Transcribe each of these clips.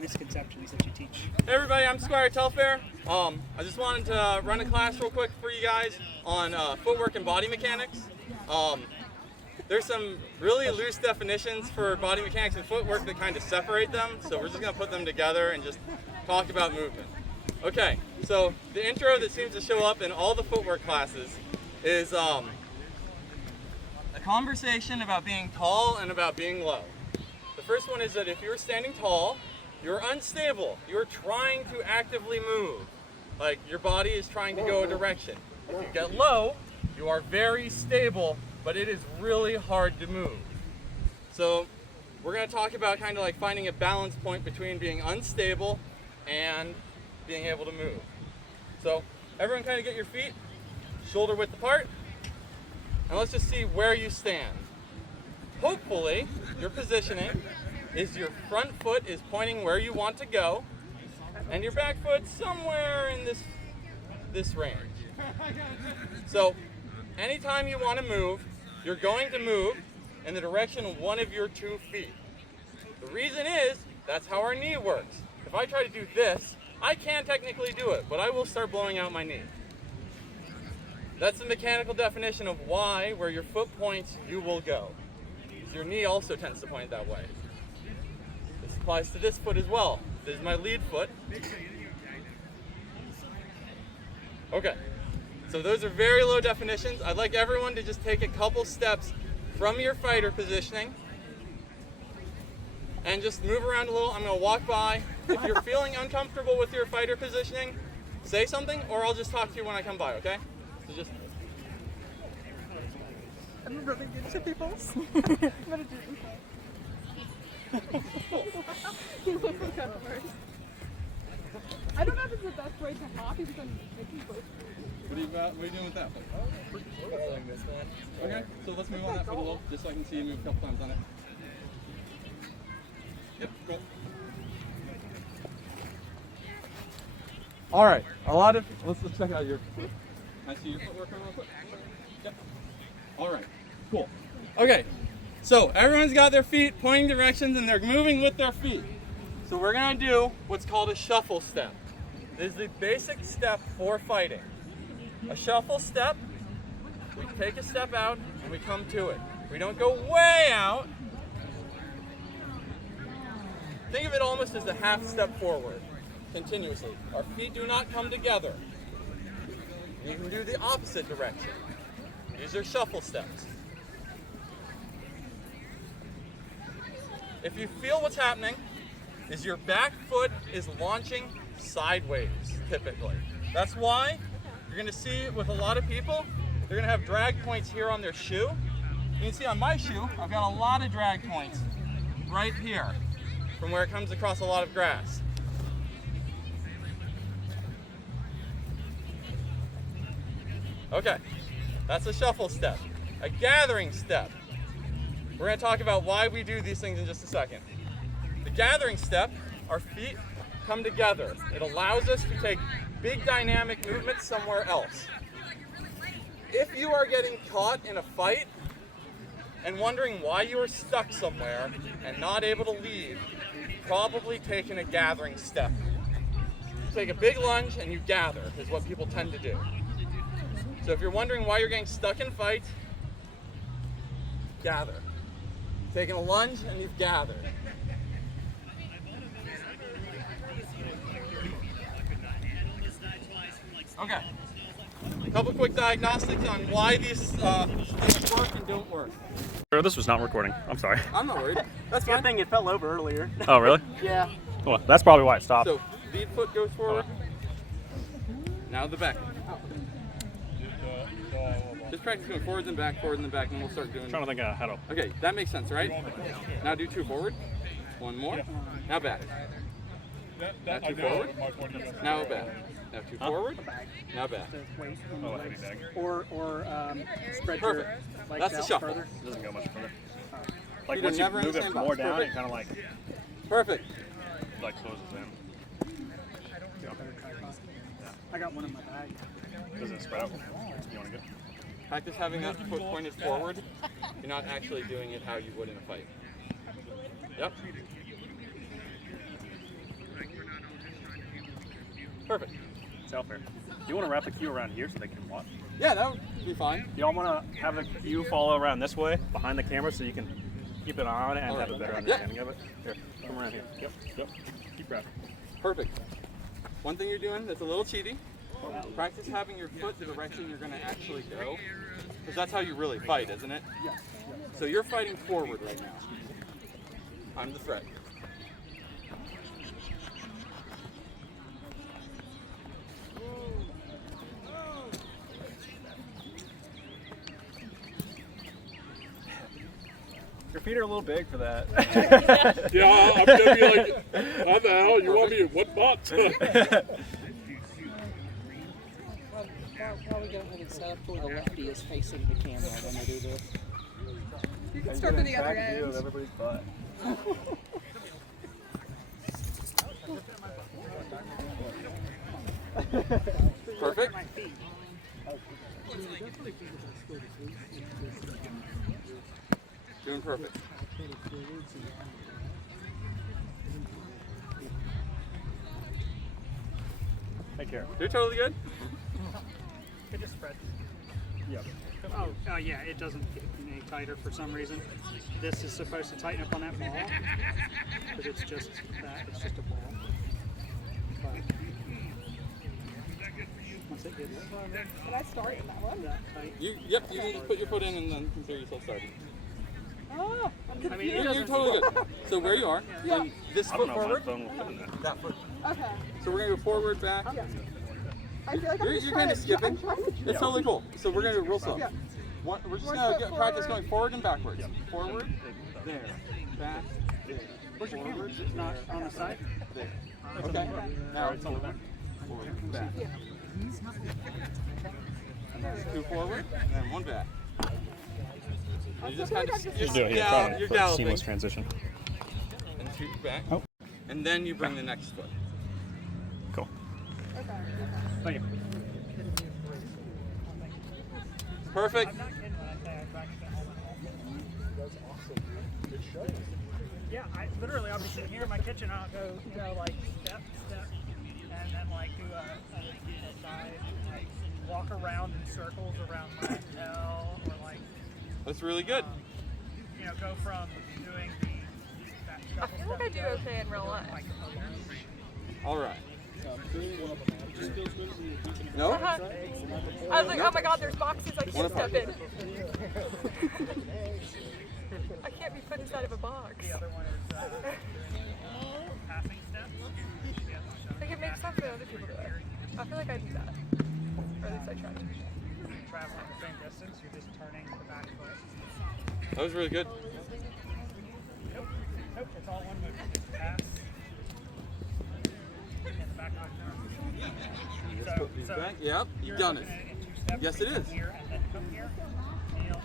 misconceptions that you teach? Hey everybody, I'm Squire Telfair. I just wanted to run a class real quick for you guys on footwork and body mechanics. There's some really loose definitions for body mechanics and footwork that kind of separate them, so we're just going to put them together and just talk about movement. Okay, so the intro that seems to show up in all the footwork classes is a conversation about being tall and about being low. The first one is that if you're standing tall, you're unstable. You're trying to actively move. Like your body is trying to go a direction. If you get low, you are very stable, but it is really hard to move. So we're going to talk about kind of like finding a balance point between being unstable and being able to move. So everyone kind of get your feet shoulder width apart, and let's just see where you stand. Hopefully, your positioning is your front foot is pointing where you want to go, and your back foot somewhere in this range. So anytime you want to move, you're going to move in the direction of one of your 2 feet. The reason is, that's how our knee works. If I try to do this, I can technically do it, but I will start blowing out my knee. That's the mechanical definition of why, where your foot points, you will go. Because your knee also tends to point that way. This applies to this foot as well. This is my lead foot. Okay, so those are very low definitions. I'd like everyone to just take a couple steps from your fighter positioning and just move around a little. I'm going to walk by. If you're feeling uncomfortable with your fighter positioning, say something, or I'll just talk to you when I come by, okay? So just... I'm really good to people. I don't know if it's the best way to hop because I'm making both. What are you doing with that foot? Following this one. Okay, so let's move on that foot a little, just so I can see you move a couple times on it. Yep, cool. All right, let's check out your foot. I see your footwork on real quick. Yep. All right, cool. Okay, so everyone's got their feet pointing directions and they're moving with their feet. So we're gonna do what's called a shuffle step. This is the basic step for fighting. A shuffle step, we take a step out and we come to it. We don't go way out. Think of it almost as a half step forward, continuously. Our feet do not come together. You can do the opposite direction. These are shuffle steps. If you feel what's happening, is your back foot is launching sideways, typically. That's why you're going to see with a lot of people, they're going to have drag points here on their shoe. You can see on my shoe, I've got a lot of drag points right here from where it comes across a lot of grass. Okay, that's a shuffle step. A gathering step. We're going to talk about why we do these things in just a second. The gathering step, our feet come together. It allows us to take big dynamic movements somewhere else. If you are getting caught in a fight and wondering why you are stuck somewhere and not able to leave, you've probably taken a gathering step. You take a big lunge and you gather, is what people tend to do. So if you're wondering why you're getting stuck in fights, gather. Taking a lunge and you've gathered. Okay. A couple quick diagnostics on why these things work and don't work. This was not recording. I'm sorry. I'm not worried. That's fine. Good thing it fell over earlier. Oh, really? Yeah. Well, that's probably why it stopped. So, lead foot goes forward. Now the back. Just practice going forwards and back, and then we'll start doing... I'm trying to think of how to... Okay, that makes sense, right? Now do 2 forward. 1 more. Now back. Now 2 forward. Now back. Now 2 forward. Now back. Oh, a heavy bag. Or spread Perfect. your legs That's the out shuffle. further. It doesn't go much further. Like Feet once are you never in move the it same more box. down, Perfect. it kind of like Perfect. closes in. I got one in my bag. Does it spread out? You want to go? Practice having that foot pointed forward. You're not actually doing it how you would in a fight. Yep. Perfect. Telfair. Do you want to wrap the cue around here so they can watch? Yeah, that would be fine. Do y'all want to have the cue follow around this way behind the camera so you can keep an eye on it and have a better understanding of it? Here, come around here. Yep. Keep wrapping. Perfect. One thing you're doing that's a little cheaty, practice having your foot the direction you're going to actually go, because that's how you really fight, isn't it? Yes. So you're fighting forward right now. I'm the threat. Your feet are a little big for that. Yeah, I'm gonna be like, how the hell? You want me in what box? Probably gonna have it set up where the lefty is facing the camera when I do this. You can start from the other end. Of everybody's butt. Perfect. Doing perfect. Take care. You're totally good. It just spreads. Yeah. Oh, yeah, it doesn't get any tighter for some reason. This is supposed to tighten up on that ball, but it's just that, it's just a ball. But once it gets Can I start in that one? that tight, You can just put your foot in and then consider yourself starting. Oh, I'm I mean, it You're doesn't, totally good. So where you are, Yeah. this I foot don't know if forward, my phone will fit in that. that foot. okay. So we're gonna go forward, back. Yeah. I feel like I'm You're just kind trying of to- skipping. I'm trying to It's totally cool. So we're gonna go real slow. Yeah. We're just One gonna foot get practice forward. going forward and backwards. Forward, there, back, there. where's your camera? Forward, It's not on the side? there. Okay. Now it's forward, back. And then 2 forward, and then 1 back. You just kind of you're galloping. Seamless transition. And 2 back. Oh. And then you bring the next foot. Cool. Okay. Thank you. Perfect. Yeah, I'll be sitting here in my kitchen, I'll go like step, and then like do a side, like walk around in circles around my L, or like, That's really good. go from doing that I feel like I do okay in real life. All right. No? I was like, oh my god, there's boxes I can't step in. I can't be put inside of a box. The other one is passing steps. Like it makes sense when other people do it. I feel like I do that. Or at least I try to. Traveling the same distance, you're just turning the back foot. That was really good. Nope, it's all one movement. Just pass. And the back foot. So Back. Yep, you've done it. Yes, it is. Here and then come here. Kneel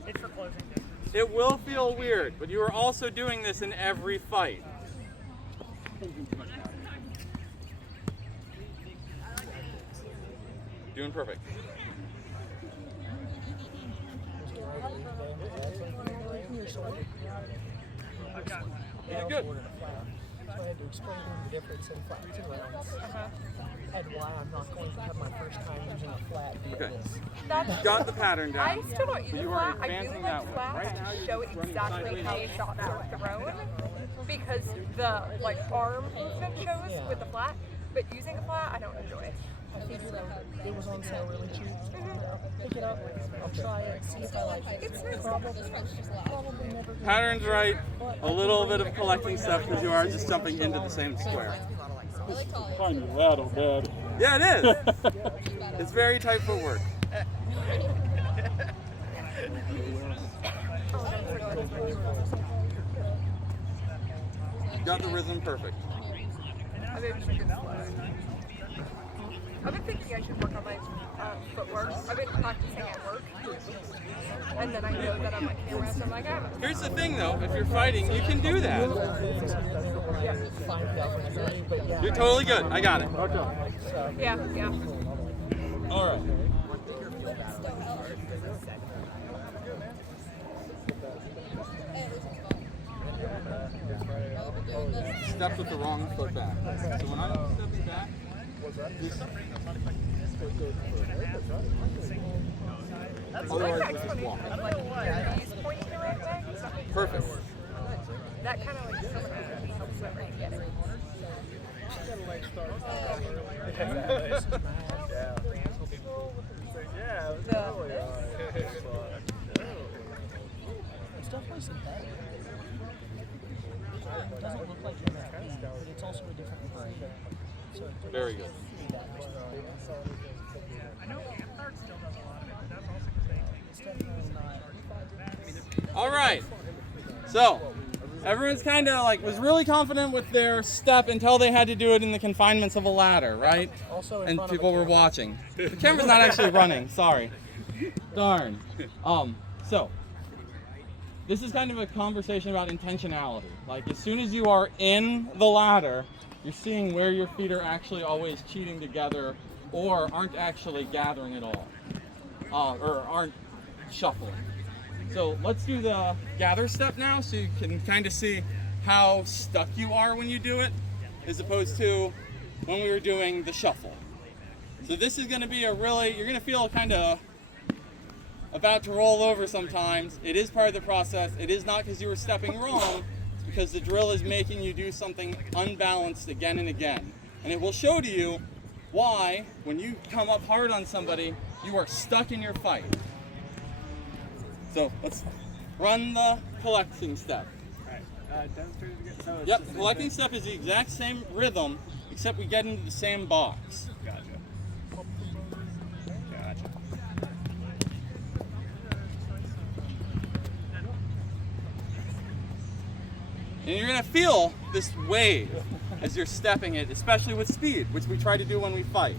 and it's for closing distance. It will feel weird, but you are also doing this in every fight. Doing perfect. I've got one. You're good. So I had to explain the difference in flats and rounds and why I'm not going to have my first time using a flat via Okay. this. That's, Got the pattern I down. still don't use But a you are flat. I do advancing like that way. flat Right now, to you're show just running exactly sideways. how shots are thrown because the arm movement shows with the flat, but using a flat I don't enjoy. I figured it was on sale really cheap. I'll pick it up, I'll try it, see if I like it. It's nice. Probably never gonna Pattern's right. A little bit of collecting stuff because you are just jumping into the same square. Kind of rattle, Dad. Yeah, it is. It's very tight footwork. You got the rhythm perfect. I maybe should get slow. I've been thinking I should work on my footwork. I've been practicing at work, and then I know that I'm on camera, so I'm like, ah. Here's the thing though, if you're fighting, you can do that. You're totally good. I got it. Yeah. All right. stepped with the wrong foot back. So when I'm stepping back, this, otherwise we're just walking. He's pointing the right way. Perfect. That kind of like helps them right get it. It's definitely synthetic. It doesn't look like MFP, but it's also a different brand. So it Very good. I know Amtard still does a lot of it, but that's also because it's definitely not. All right. So everyone's kind of like was really confident with their step until they had to do it in the confinements of a ladder, right? Also in And front of people the were camera. watching. The camera's not actually running. Sorry. Darn. So this is kind of a conversation about intentionality. Like as soon as you are in the ladder, you're seeing where your feet are actually always cheating together or aren't actually gathering at all, or aren't shuffling. So let's do the gather step now so you can kind of see how stuck you are when you do it as opposed to when we were doing the shuffle. So this is going to be you're going to feel kind of about to roll over sometimes. It is part of the process. It is not because you were stepping wrong. It's because the drill is making you do something unbalanced again and again. And it will show to you why, when you come up hard on somebody, you are stuck in your fight. So let's run the collecting step. Demonstrate it again. So it's Yep, just the collecting same step is the exact same rhythm, except we get into the same box. thing. Gotcha. Gotcha. And you're gonna feel this wave as you're stepping it, especially with speed, which we try to do when we fight.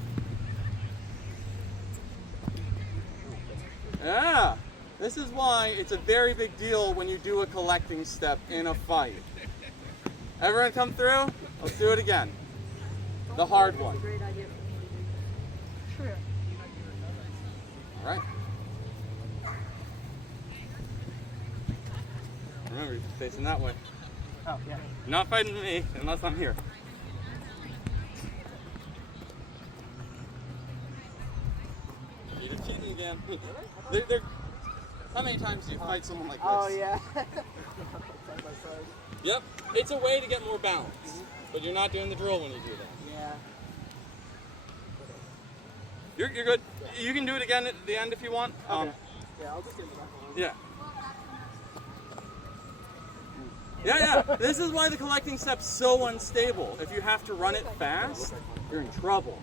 Yeah, this is why it's a very big deal when you do a collecting step in a fight. Everyone come through? Let's do it again. The hard one. True. All right. Remember, you're facing that way. Oh, yeah. Not fighting me unless I'm here. You're cheating again. How many times do you fight someone like this? Oh, yeah. Yep. It's a way to get more balance, but you're not doing the drill when you do that. Yeah. You're good. You can do it again at the end if you want. Okay. Yeah, I'll just get into that one. Yeah. Yeah. This is why the collecting step's so unstable. If you have to run it fast, you're in trouble.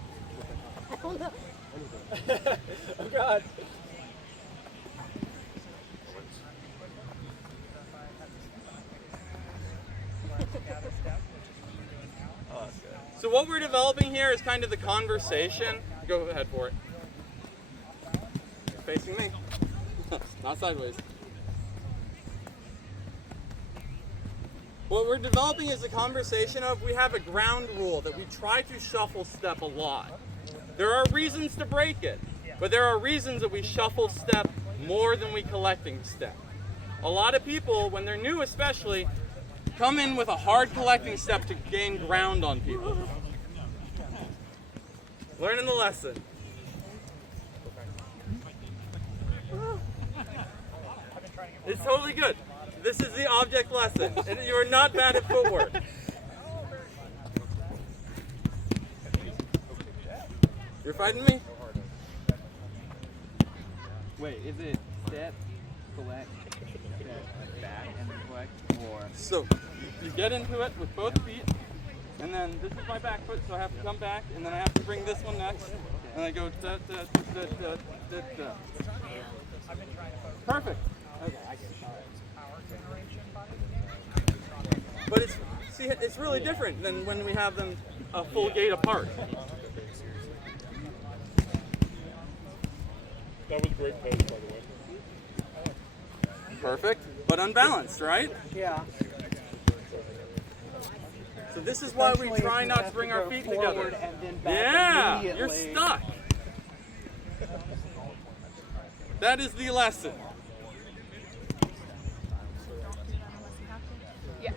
Oh, God. So what we're developing here is kind of the conversation. Go ahead for it. Facing me. Not sideways. What we're developing is a conversation of we have a ground rule that we try to shuffle step a lot. There are reasons to break it, but there are reasons that we shuffle step more than we collecting step. A lot of people, when they're new especially, come in with a hard collecting step to gain ground on people. Learning the lesson. It's totally good. This is the object lesson, and you are not bad at footwork. You're fighting me? Wait, is it step, collect, step, back, and then collect, or? So, you get into it with both feet, and then this is my back foot, so I have to come back, and then I have to bring this one next, and I go da da da da da da. Perfect. Okay, I get it. But it's really different than when we have them a full gate apart. That was a great pose, by the way. Perfect, but unbalanced, right? Yeah. So this is why we try not to bring our feet together. And then back Yeah, you're immediately. stuck. That is the lesson. Yes.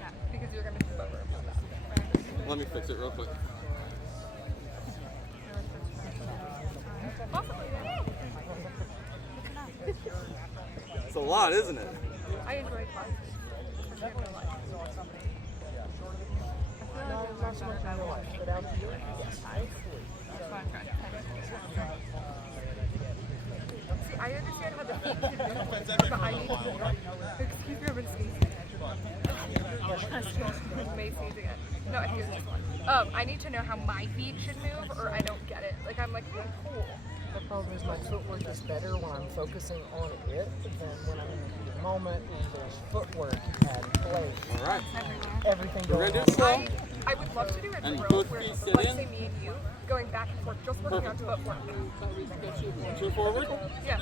Yeah, because you're gonna tip over. Let me fix it real quick. It's a lot, isn't it? I enjoy classes. See, I understand how the feet can move, but I need more. Excuse me, I've been sneezing. May sneeze again. No, I think it's this one. I need to know how my feet should move, or I don't get it. Like, I'm like, oh, cool. The problem is my footwork is better when I'm focusing on it than when I'm in the moment and there's footwork at play. All right. Everything We're going gonna on. do it slow. I would love to do a And drill both where, feet sit like, in. say me and you, going back and forth, just working on footwork. Two forward. Yeah.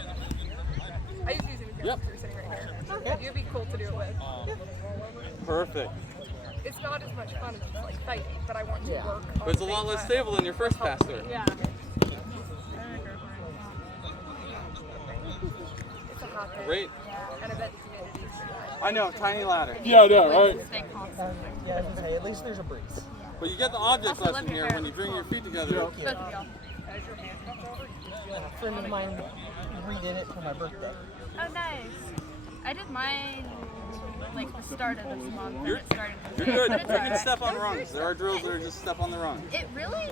I just use it with Yep. you're sitting right here. It'd be cool to do it with. Perfect. It's not as much fun as like fighting, but I want to work. But it's a lot less stable than your first pass through. Yeah. It's a hot day. Great. And I bet the humidity is pretty high. I know, tiny ladder. Yeah, I know, right? Stay constant. Yeah, I was gonna say, at least there's a breeze. But you get the object lesson here when you bring your feet together. A friend of mine redid it for my birthday. Oh, nice. I did mine like the start of this month. You're, It started you're good. You can step on rungs. There are drills that are just step on the rung. It really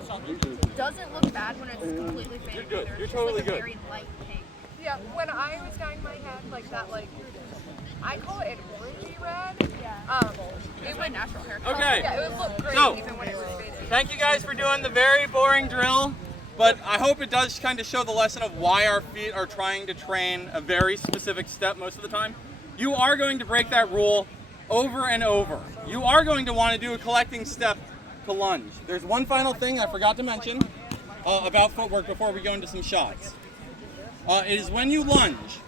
doesn't look bad when it's completely faded. You're good. Either. You're It's totally just like good. a very light pink. Yeah, when I was dyeing my head like that, like, I call it an orangey red. Yeah. It was my natural hair color. Okay. Yeah, it would look great So- even when it was faded. Thank you guys for doing the very boring drill, but I hope it does kind of show the lesson of why our feet are trying to train a very specific step most of the time. You are going to break that rule over and over. You are going to want to do a collecting step to lunge. There's one final thing I forgot to mention about footwork before we go into some shots. It is when you lunge,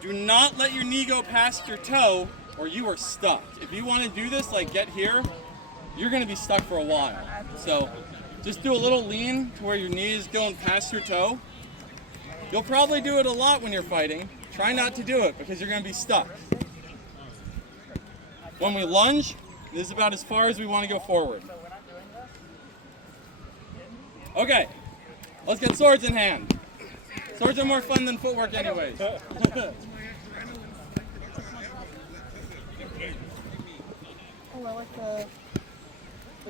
do not let your knee go past your toe or you are stuck. If you want to do this, like get here, you're going to be stuck for a while. So just do a little lean to where your knee is going past your toe. You'll probably do it a lot when you're fighting. Try not to do it because you're going to be stuck. When we lunge, this is about as far as we want to go forward. Okay, let's get swords in hand. Swords are more fun than footwork anyways. Oh, I like the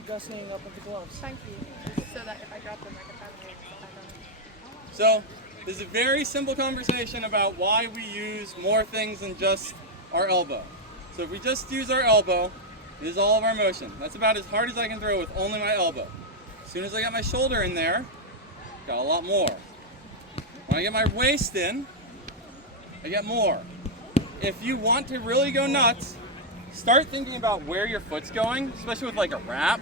gusseting up of the gloves. Thank you. So that if I drop them, I can have them. So, this is a very simple conversation about why we use more things than just our elbow. So if we just use our elbow, this is all of our motion. That's about as hard as I can throw with only my elbow. As soon as I got my shoulder in there, got a lot more. When I get my waist in, I get more. If you want to really go nuts, start thinking about where your foot's going, especially with like a wrap.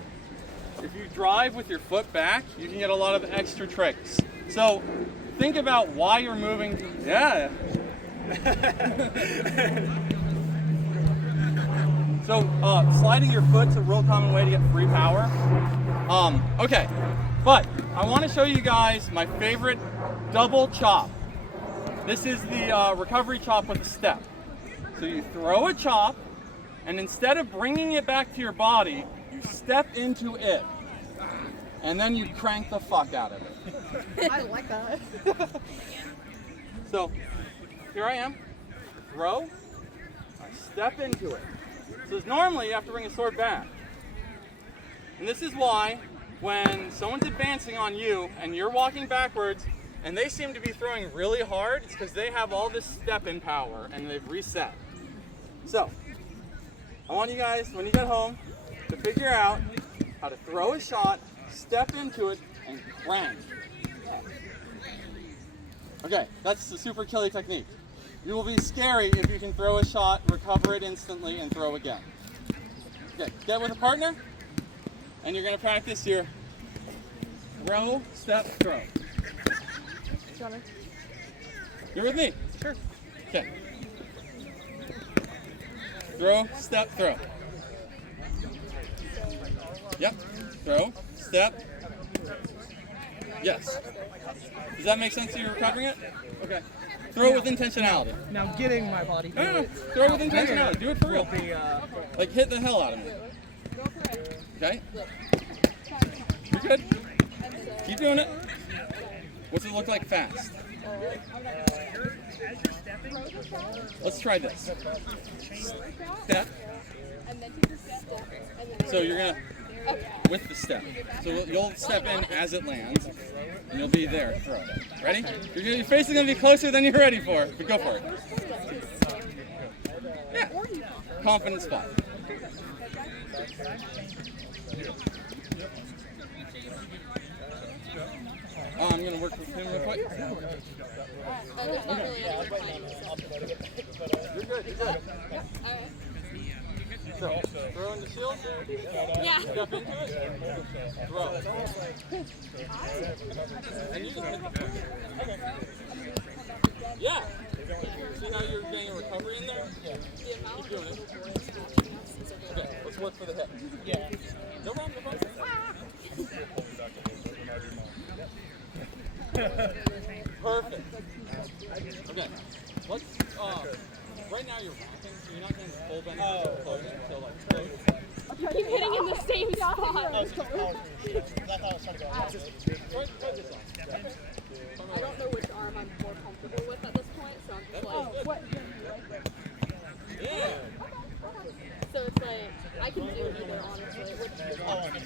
If you drive with your foot back, you can get a lot of extra tricks. So think about why you're moving. Yeah. So sliding your foot's a real common way to get free power. Okay, but I want to show you guys my favorite double chop. This is the recovery chop with a step. So you throw a chop, and instead of bringing it back to your body, you step into it, and then you crank the fuck out of it. I like that. So here I am, throw, I step into it. So normally you have to bring a sword back. And this is why when someone's advancing on you and you're walking backwards and they seem to be throwing really hard, it's because they have all this step in power and they've reset. So I want you guys, when you get home, to figure out how to throw a shot, step into it, and crank. Okay, that's the super killy technique. You will be scary if you can throw a shot, recover it instantly, and throw again. Okay, get with a partner, and you're going to practice your throw, step, throw. You're with me? Sure. Okay. Throw, step, throw. Yep. Throw, step. Yes. Does that make sense to you recovering it? Okay. Throw with intentionality. Now getting my body to No. Throw with intentionality. Do it for real. be Like hit the hell out of me. Okay? You're good. Keep doing it. What's it look like fast? Let's try this. Step. So you're gonna, with the step. So you'll step in as it lands, and you'll be there. Throw it. Ready? Your face is gonna be closer than you're ready for, but go for it. Yeah. Confident spot. I'm gonna work with him real quick. You're good. You're good. Throw in the shield. Yeah. Step into it. Throw. And you just yeah. See how you're getting a recovery in there? Yeah. Keep doing it. Okay, let's work for the hip. Yeah. No problem, no problem. Perfect. Okay. Let's right now you're rocking, so you're not getting the full benefit of closing until like close. You keep hitting in the same spot. I thought I was trying to go. I don't know which arm I'm more comfortable with at this point, so I'm just like, Yeah. so it's like, I can do either, honestly, which is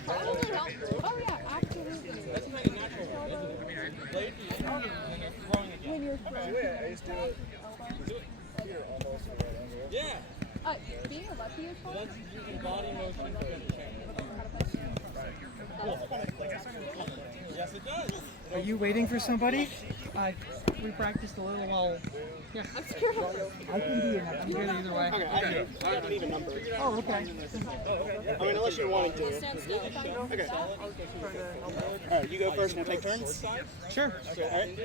probably helpful. Oh yeah, absolutely. That's kind of natural, isn't it? Blade to your arm and then throwing again. When you're throwing. Yeah. Being a lefty is fun. That's using body motion to finish. Yes, it does. Are you waiting for somebody? We practiced a little while. Yeah. I'm scared. I can be in that. I'm good either way. Okay, I need a number. Oh, okay. I mean, unless you're wanting to. Stand still. Okay. Alright, you go first and we'll take turns? Sure. Okay, alright.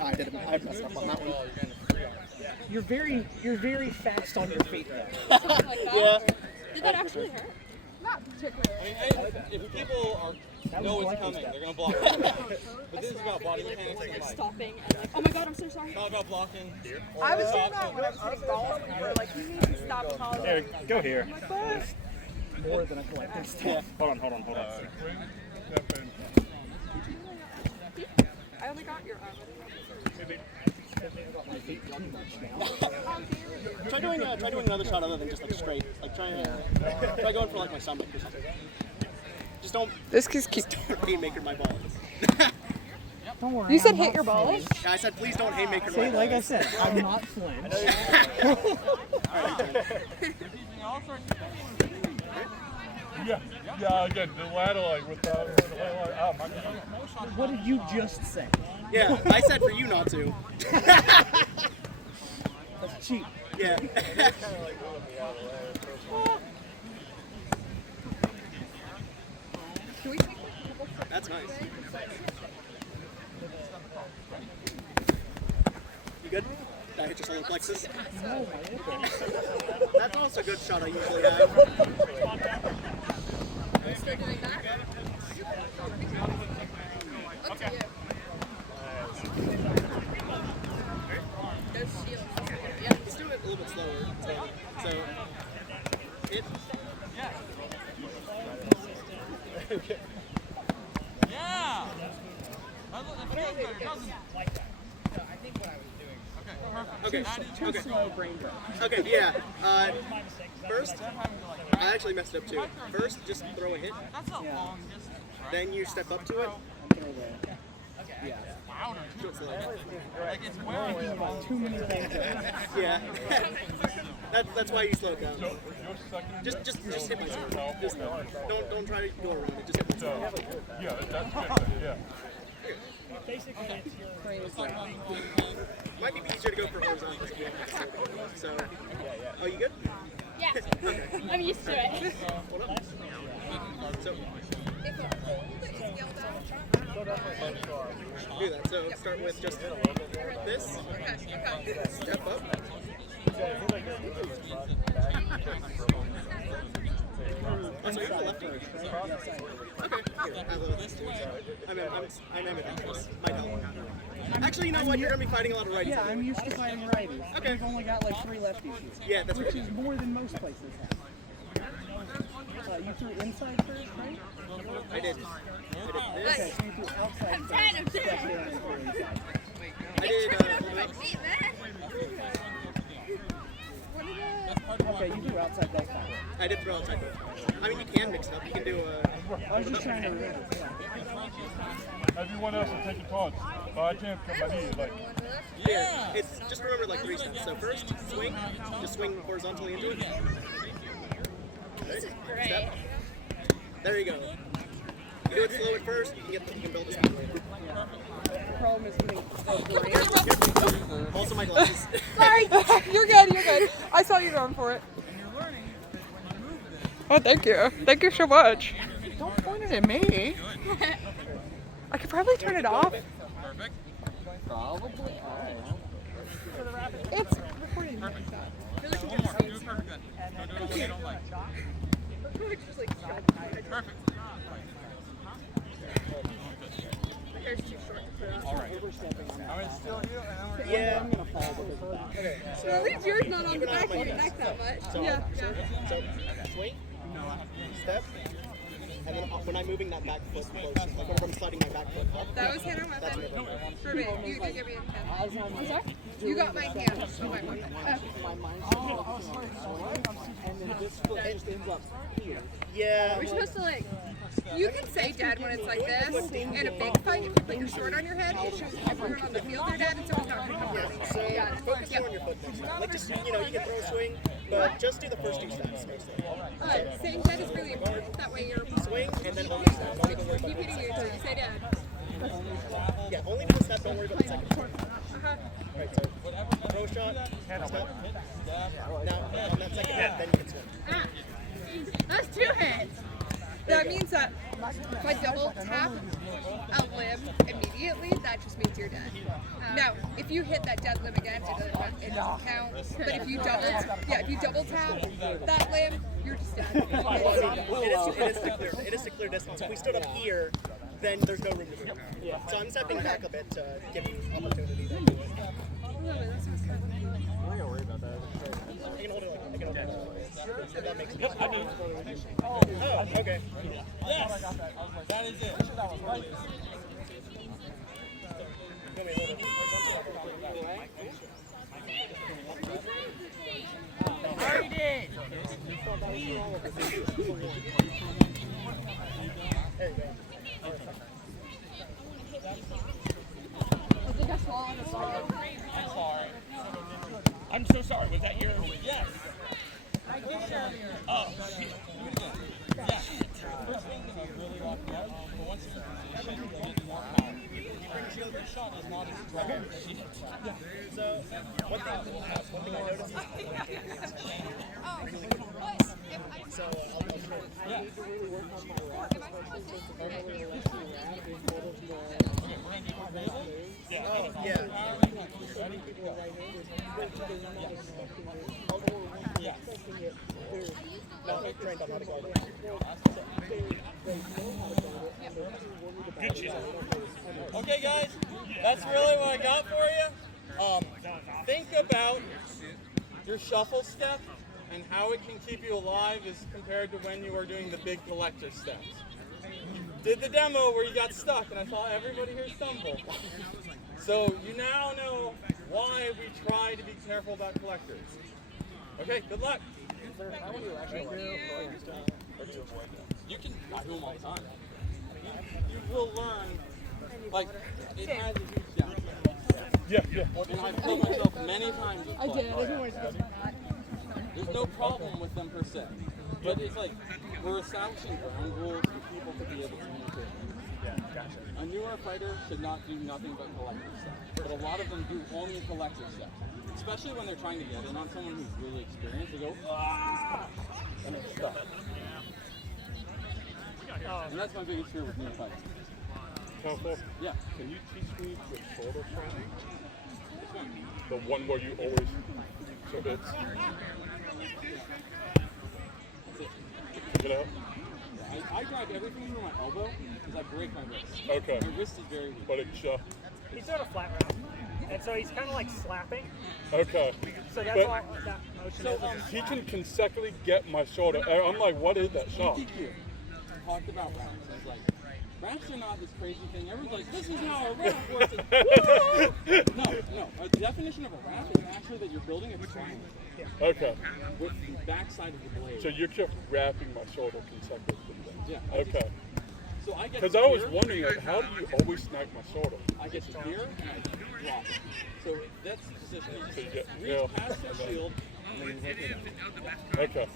I messed up on that one. You're very fast on your feet though. Something like that. Yeah. Did that actually hurt? Not particularly. If people know it's coming, they're going to block it. But this is about body mechanics and life. Stopping and like, oh my god, I'm so sorry. It's not about blocking. I was doing that when I was hitting balls, and you were like, you need to stop calling. Here, go here. More than a collective step. Hold on. I only got your arm. Try doing another shot other than just like straight. Like try going for like my stomach or something. Just don't. This kid's keep. Haymaker my balls. Don't worry. You said I'm hit not your balls? Yeah, I said please don't haymaker my See, balls. like I said, I'm not flinch. Yeah, again, the ladder like with the oh my god. What did you just say? Yeah, I said for you not to. That's cheap. Yeah. Can we take That's nice. You good? Did I hit your solar plexus? No, That's also a good shot I usually have. Are you still doing that? Up to you. No shield. Yeah. Let's do it a little bit slower. So it. Yeah. That feels better, doesn't it? Okay. too slow brain drain. Okay. Yeah. First, I actually messed it up too. First, just throw a hit. That's a long distance, right? Then you step up to it. Yeah. Do it slow. Like it's wearing Too many things. Yeah. That's why you slow it down. Just hit myself. Just don't try to go around it. Just hit myself. Yeah, that's good. Yeah. Might be easier to go for horizontal. So, oh, you good? Yeah. I'm used to it. Hold up. So, do that. So start with just this. Step up. Oh, so you have a left arm. Okay. I'm ambidextrous. Might help. Actually, you know what? You're gonna be fighting a lot of righties. Yeah, I'm used to fighting righties. Okay. We've only got like 3 lefties. Yeah, that's which right. is more than most places have. You threw inside first, right? I did. Okay, so you threw outside first. dead, I'm dead. Step in and threw inside. I did. Okay, you threw outside both times. I did throw outside both. I mean, you can mix it up. You can do I was just trying to remember. Everyone else will take a punch. Oh, I can't cut my knee. Like, yeah. It's just remember like 3 steps. So first, swing. Just swing horizontally into it. This is great. Step. There you go. You do it slow at first. You can build the speed later. The problem is getting Also my glasses. Sorry, you're good, you're good. I saw you going for it. Oh, thank you. Thank you so much. Don't point it at me. I could probably turn it off. Perfect. Probably. It's recording. Perfect. Do it perfect then. Don't do it when you don't like. Perfect. Alright. I'm still here. Yeah. Okay, so at least yours not on the back of your neck that much. So, Yeah. so swing, step, and then when I'm moving that back foot close, like whenever I'm sliding my back foot up. That was hand on That's weapon. what I'm doing. Perfect. You did give me a pen. I'm sorry? You got my hand on my weapon. and then this foot just ends up here. Yeah. We're supposed to like, you can say dead when it's like this. In a big fight, if you put your sword on your head, it shows everyone on the field you're dead, and so it's not going to come running. So focus more on your foot next time. Like just, you know, you can throw a swing, but just do the first 2 steps mostly. Saying dead is really important. That way you're Swing and then only step. Don't even worry about keep the hitting you until you say dead. Yeah, only do the step. Don't worry about the second step. Right, so throw a shot, step. Now on that second hit, then you can swing. That's 2 hits. That means that if I double tap a limb immediately, that just means you're dead. Now, if you hit that dead limb again, it doesn't count. But if you double tap that limb, you're just dead. It is to clear distance. If we stood up here, then there's no room to move. So I'm stepping back a bit to give you opportunity to do it. I'm not gonna worry about that. I can hold it like if that makes sense. I do. Oh, okay. Yes. That is it. Already did. There you go. I think I swallowed a ball. I'm sorry. I'm so sorry. Was that your? Yes. Oh, shit. Yeah. First thing is really lock you up, but once you get more power, your shot is not as strong. So one thing I noticed is so Yeah. yeah. Yeah. No, I'm trained on how to guard it. Good shit. Okay, guys, that's really what I got for you. Think about your shuffle step and how it can keep you alive as compared to when you are doing the big collector steps. You did the demo where you got stuck, and I saw everybody here stumble. So you now know why we try to be careful about collectors. Okay, good luck. You can I do them all the time. You will learn, like, it has a huge downside. yeah. And I've killed myself many times with I did. I collectors. didn't want to go. There's no problem with them per se. But it's like, we're establishing ground rules for people to be able to communicate. A newer fighter should not do nothing but collector stuff. But a lot of them do only collector stuff. Especially when they're trying to get in on someone who's really experienced. They go, ah! And it's stuck. And that's my biggest fear with newer fighters. Telfair, Yeah. can you teach me the shoulder training? The one where you always, so it's, you know? drive everything through my elbow because I break my wrist. Okay. My wrist is very weak. But it's He's doing a flat route. And so he's kind of like slapping. okay. So that's But- all that motion is. He can consecutively get my shoulder. I'm like, what is that shot? DQ talked about wraps. I was like, wraps are not this crazy thing. Everyone's like, this is how a wrap works. No. A definition of a wrap is actually that you're building a triangle Okay. with the backside of the blade. So you're just wrapping my shoulder consecutively. Yeah. Okay. So I get Because I was wondering, like, how do you always snag my shoulder? I get to here and I drop it. So that's the position. You So you just get- reach past the shield and then you hook it up. Okay.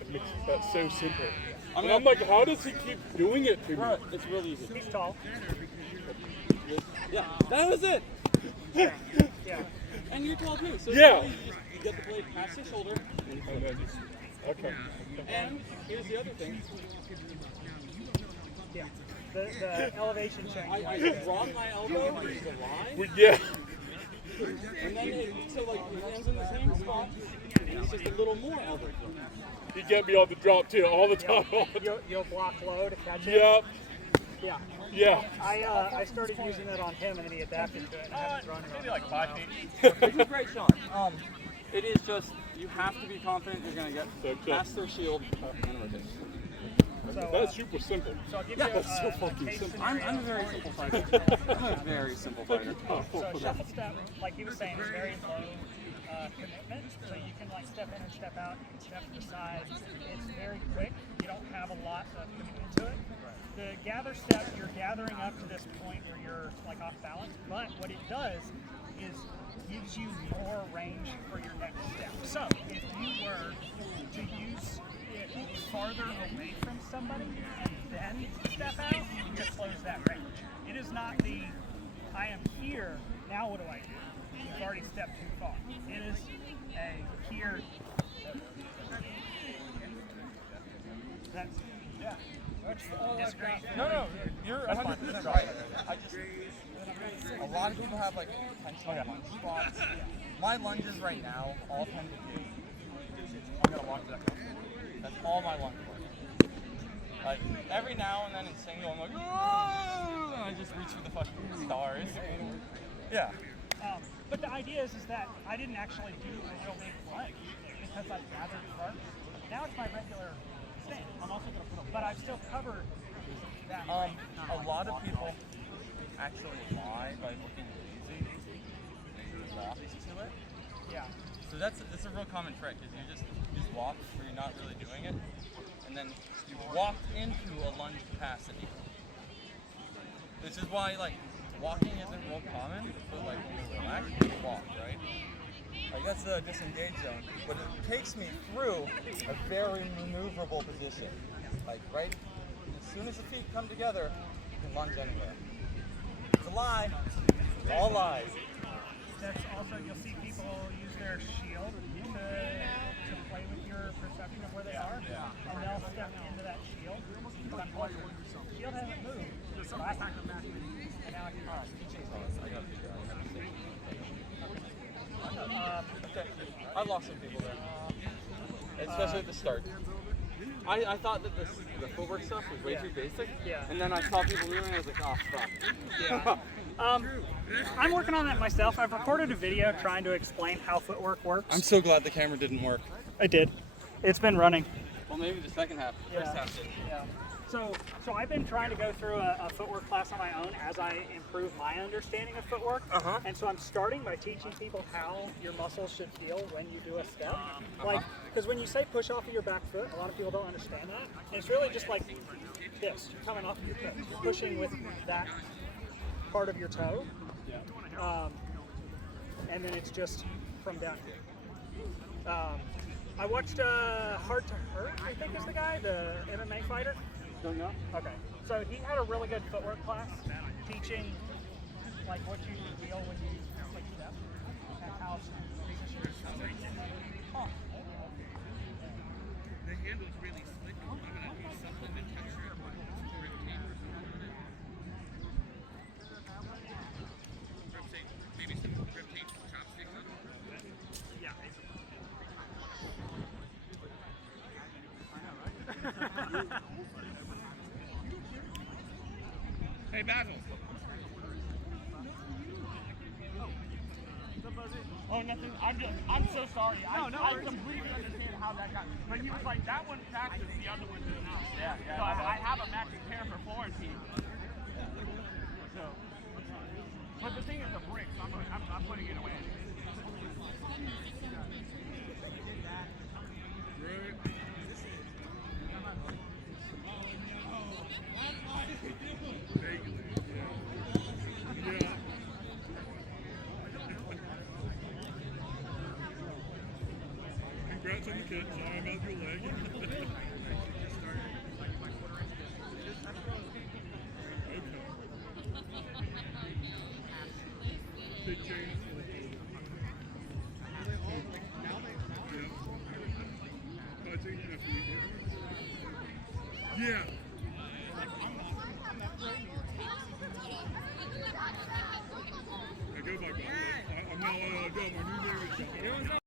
It makes that so simple. I mean, And I'm like, how does he keep doing it to me? Right, it's real easy. He's tall. Yeah, that was it. Yeah. And you're tall too. So Yeah. you get the blade past your shoulder and you And then just, okay. And here's the other thing. Yeah. The elevation change. I draw my elbow, which is a line, Yeah. and then so like your hands in the same spot, and it's just a little more elbow. You get me on the drop too, all the time. You'll block low to catch it. Yep. Yeah. Yeah. I started using it on him and then he adapted to it and I haven't thrown it on. Maybe like 5 feet. It's a great shot. It is just you have to be confident you're gonna get past their shield and rotate. So, That's super simple. So I'll give Yeah, you that's so a fucking case simple. scenario. I'm a very simple fighter. I'm a very simple fighter. So shuffle step, like he was saying, is very low commitment. So you can like step in and step out, you can step to the side. It's very quick. You don't have a lot of commitment to it. The gather step, you're gathering up to this point where you're like off balance, but what it does is gives you more range for your next step. So if you were to use it farther away from somebody and then step out, you just close that range. It is not the I am here, now what do I do? You've already stepped too far. It is a here. That's disagree. No, you're 100% right. A lot of people have like intentional lunge spots. My lunges right now all tend to be, I'm gonna walk to that. That's all my lunge work. Like every now and then in single, I'm like, oh, and I just reach for the fucking stars. Yeah. But the idea is that I didn't actually do a real big lunge because I gathered first. Now it's my regular stand. I'm also going to put but I've still covered that. A lot of people actually lie by looking lazy. They walk to it. Yeah. So that's a real common trick. Is you just walk where you're not really doing it, and then you walk into a lunge capacity. This is why like walking isn't real common, but like when you relax, you walk, right? Like that's the disengage zone, but it takes me through a very maneuverable position. Like right, as soon as the feet come together, you can lunge anywhere. It's a lie. It's all lies. That's also, you'll see people use their shield to play with your perception of where they are. And they'll step into that shield. But unfortunately, the shield hasn't moved. So I can come back. And now I can I lost some people there, especially at the start. I thought that the footwork stuff was way too basic. Yeah. And then I saw people doing it and I was like, oh fuck. Yeah. I'm working on that myself. I've recorded a video trying to explain how footwork works. I'm so glad the camera didn't work. I did. It's been running. Well, maybe the second half. The first half did. Yeah. So I've been trying to go through a footwork class on my own as I improve my understanding of footwork. And so I'm starting by teaching people how your muscles should feel when you do a step. Like, because when you say push off of your back foot, a lot of people don't understand that. And it's really just like this. You're coming off of your toes. You're pushing with that part of your toe. And then it's just from down here. I watched Hard to Hurt, I think is the guy, the MMA fighter. Don't know. Okay. So he had a really good footwork class teaching like what you feel when you like step and how to position yourself. Huh. The handle's really slick. I'm gonna do something to touch your rotate. Maybe some rotate chopsticks on. Yeah. Hey, Basil. Oh, nothing. I'm so sorry. I completely understand how that got. But he was like, that one practiced, the other one did not. Yeah. So I have a matching pair for Florentine. So, but the thing is a brick, so I'm putting it away. Congrats on the kid. Sorry about your leg. Big change. Yeah.